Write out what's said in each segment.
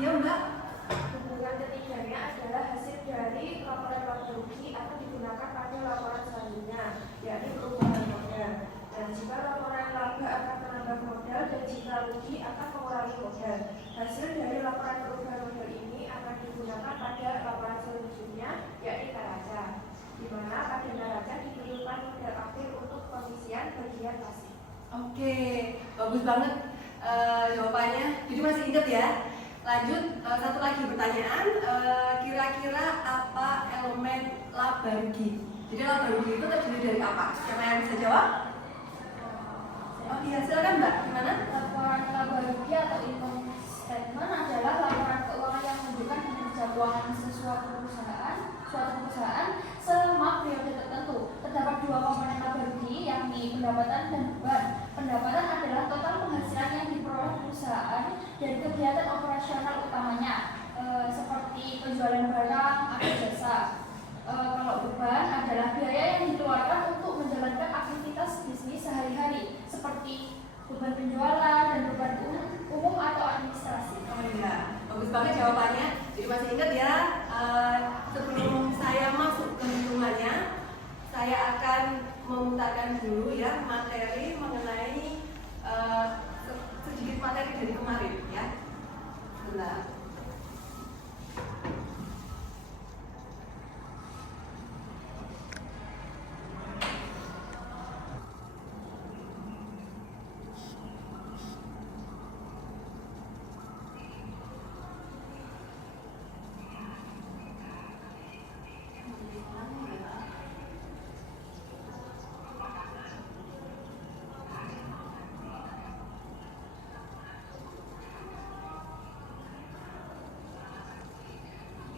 Iya Mbak. Hubungan ketiganya adalah hasil dari laporan laba rugi atau digunakan pada laporan selanjutnya, yakni perubahan modal. Dan jika laporan laba akan menambah modal dan jika rugi akan mengurangi modal. Hasil dari laporan perubahan modal ini akan digunakan pada laporan selanjutnya, yakni neraca, di mana pada neraca diperlukan modal aktif untuk pengisian bagian pasif. Oke, bagus banget jawabannya. Jadi masih ingat ya. Lanjut, satu lagi pertanyaan, kira-kira apa elemen laba rugi? Jadi laba rugi itu terdiri dari apa? Siapa yang bisa jawab? Oh iya, silakan Mbak. Gimana? Laporan laba rugi atau income statement adalah laporan keuangan yang menunjukkan kinerja keuangan suatu perusahaan selama periode tertentu. Terdapat dua komponen laba rugi, yakni pendapatan dan beban. Pendapatan adalah total penghasilan yang diperoleh perusahaan dari kegiatan operasional utamanya, seperti penjualan barang atau jasa. Kalau beban adalah biaya yang dikeluarkan untuk menjalankan aktivitas bisnis sehari-hari, seperti beban penjualan dan beban umum atau administrasi. Oh iya, bagus banget jawabannya. Jadi masih ingat ya, sebelum saya masuk ke hitungannya, saya akan memutarkan dulu ya materi mengenai sedikit materi dari kemarin ya. Sebentar.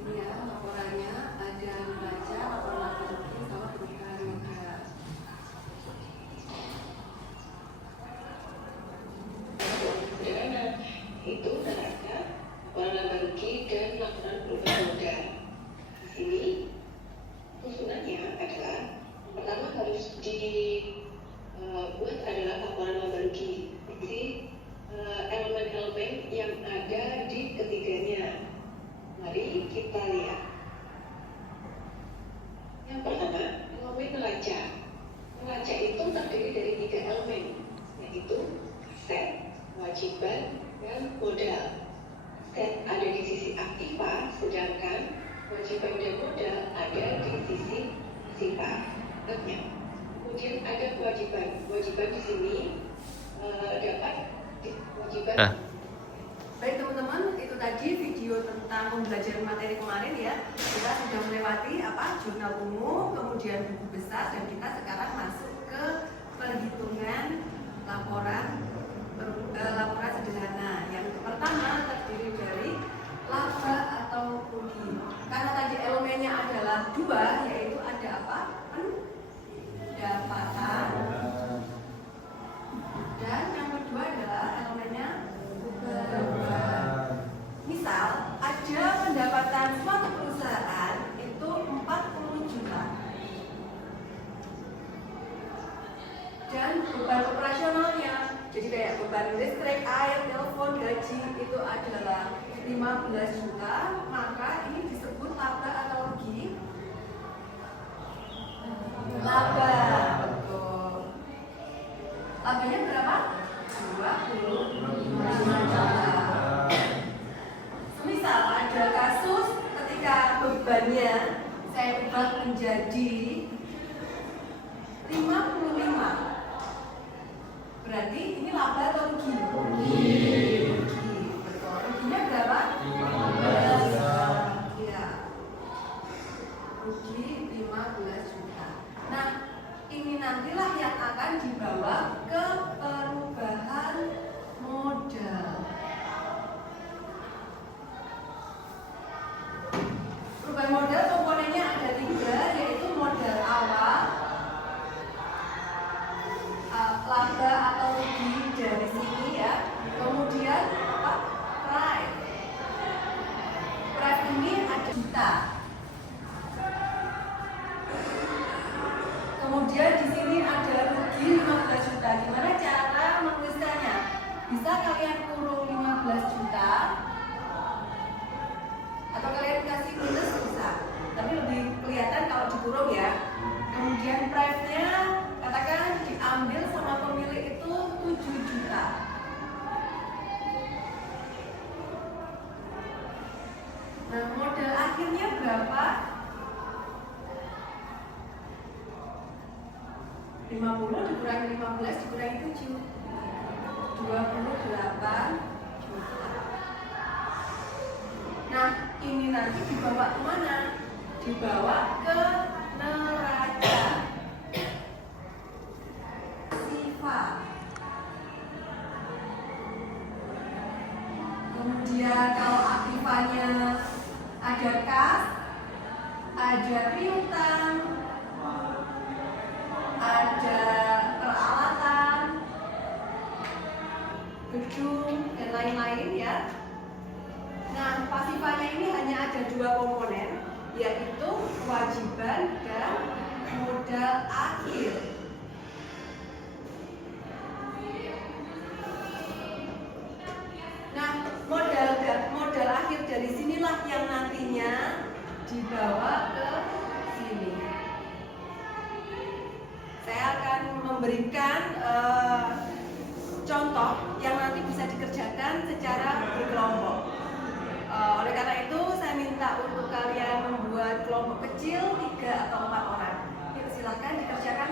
Ini ya laporannya, ada baca laporan laba rugi sama perubahan modal. Itu neraca, laporan laba rugi dan laporan perubahan modal. Di sini susunannya adalah pertama harus dibuat adalah laporan laba rugi. Isi elemen-elemen yang ada di ketiganya. Mari kita lihat. Yang pertama, elemen neraca. Neraca itu terdiri dari 3 elemen, yaitu aset, kewajiban, dan modal. Aset ada di sisi aktiva, sedangkan kewajiban dan modal ada di sisi pasifa. Kemudian ada kewajiban. Kewajiban di sini dapat kewajiban. Baik teman-teman, itu tadi video tentang pembelajaran materi kemarin ya. Kita sudah melewati jurnal umum, kemudian buku besar, dan kita sekarang masuk ke perhitungan laporan sederhana. Yang pertama terdiri dari laba atau rugi. Karena tadi elemennya adalah 2, yaitu ada apa? Pendapatan. Dan yang kedua adalah elemennya beban. Misal ada pendapatan suatu perusahaan itu 40 juta dan beban operasionalnya, jadi kayak beban listrik, air, telepon, gaji itu adalah 15 juta, maka ini disebut laba atau rugi? Laba, betul. Labanya berapa? 25 juta. Misal ada kasus ketika bebannya saya ubah menjadi 55, berarti ini laba atau rugi? Rugi. Betul. Ruginya berapa? 15. Ya. Rugi 15 juta. Nah, ini nantilah yang akan dibawa ke perubahan modal. Perubahan modal komponennya ada 3, yaitu modal berapa? 50 dikurangi 15 dikurangi 7, 28 juta. Nah, ini nanti dibawa kemana? Dibawa ke neraca sifat. Kemudian kalau aktifannya ada kas, ada piutang, ada peralatan, gedung, dan lain-lain ya. Nah, pasifannya ini hanya ada 2 komponen, yaitu kewajiban dan modal akhir. Nah, modal akhir dari sinilah yang nantinya dibawa ke sini. Saya akan memberikan contoh yang nanti bisa dikerjakan secara berkelompok. Oleh karena itu, saya minta untuk kalian membuat kelompok kecil 3 atau 4 orang. Yuk, silakan dikerjakan.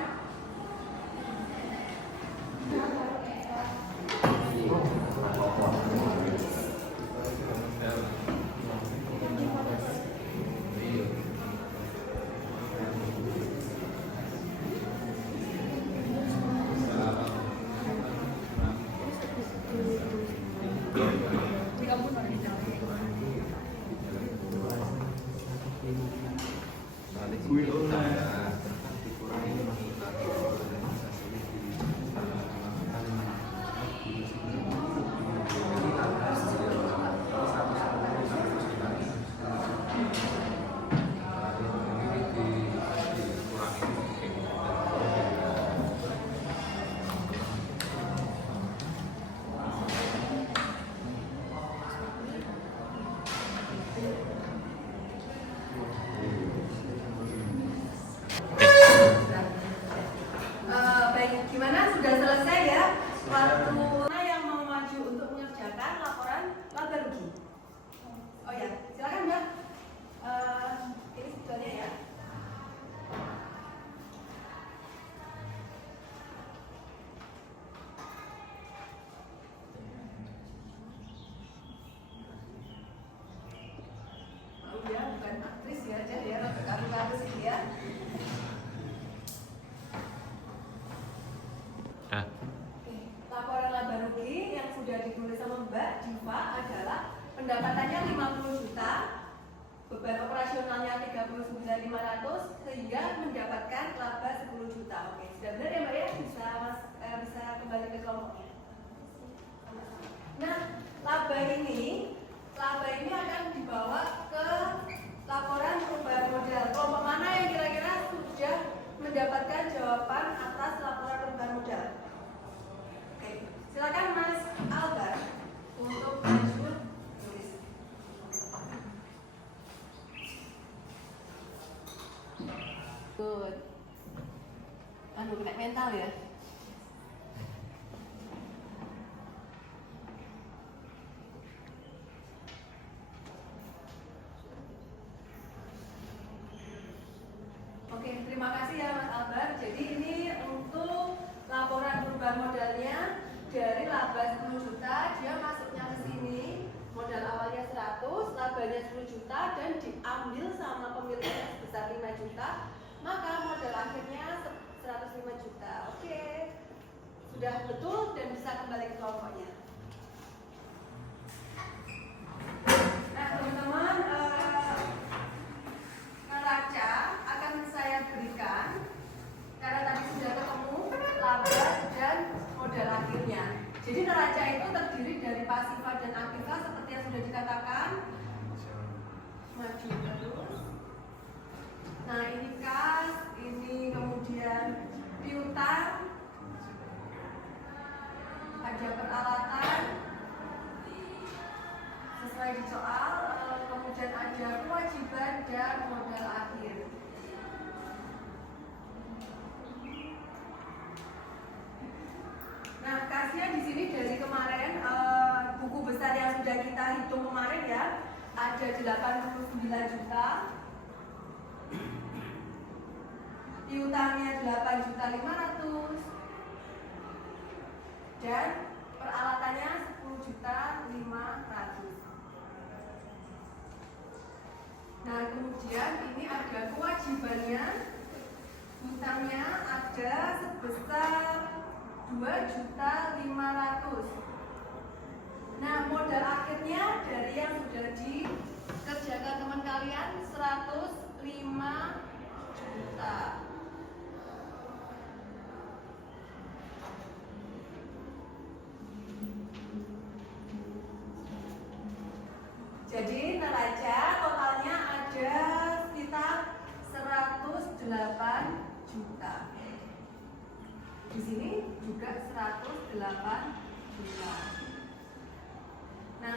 Baik, gimana? Sudah selesai ya? Waktu mana yang mau maju untuk mengerjakan laporan laba rugi? Oh ya, silakan Mbak. Ini sebetulnya ya. Oh ya, bukan aktris ya, jadi ya, kamu sih ya. Laporan laba rugi yang sudah ditulis sama Mbak Diva adalah pendapatannya 50 juta, beban operasionalnya 39.500 sehingga mendapatkan laba 10 juta. Oke, sudah benar ya Mbak ya? Bisa kembali ke kelompoknya. Nah, laba ini akan dibawa ke laporan perubahan modal. Kelompok mana yang kira-kira sudah mendapatkan jawaban atas laporan perubahan modal? Oke, silakan Mas Albar untuk lanjut tulis. Good. Kena mental ya. Oke, terima kasih ya Mas Albar. Jadi ini untuk laporan perubahan modalnya dari laba 10 juta, dia masuknya ke sini, modal awalnya 100, labanya 10 juta dan diambil sama pemiliknya sebesar 5 juta, maka modal akhirnya 105 juta. Oke, sudah betul dan bisa kembali ke kelompoknya. Nah teman-teman, neraca akan saya berikan karena tadi sudah ketemu laba dan modal akhirnya. Jadi neraca itu terdiri dari pasifa dan aktiva seperti yang sudah dikatakan. Maju terus. Nah ini kas, ini kemudian piutang, ada peralatan sesuai di soal, kemudian ada kewajiban dan modal akhir. Nah, kasnya di sini dari kemarin buku besar yang sudah kita hitung kemarin ya, ada 89 juta, piutangnya 8.500.000, dan peralatannya 10.500.000. Nah, kemudian ini ada kewajibannya, hutangnya ada sebesar 2.500.000. Nah, modal akhirnya dari yang sudah dikerjakan teman kalian 105 juta. Jadi neraca totalnya ada sekitar 108 juta. Di sini juga 108 juta. Nah,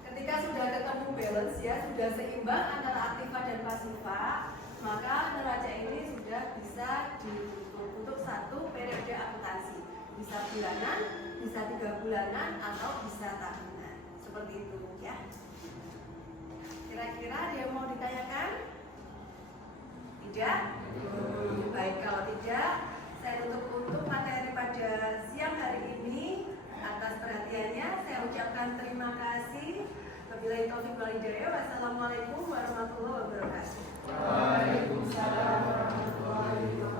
ketika sudah ketemu balance ya, sudah seimbang antara aktiva dan pasiva, maka neraca ini sudah bisa ditutup untuk satu periode akuntansi. Bisa bulanan, bisa 3 bulanan, atau bisa tahunan. Seperti itu ya. Kira-kira ada yang mau ditanyakan? Tidak? Baik, kalau tidak, saya tutup untuk materi pada siang hari ini. Atas perhatiannya, saya ucapkan terima kasih. Wabillahi taufiq wal hidayah. Wassalamualaikum warahmatullahi wabarakatuh. Waalaikumsalam warahmatullahi wabarakatuh.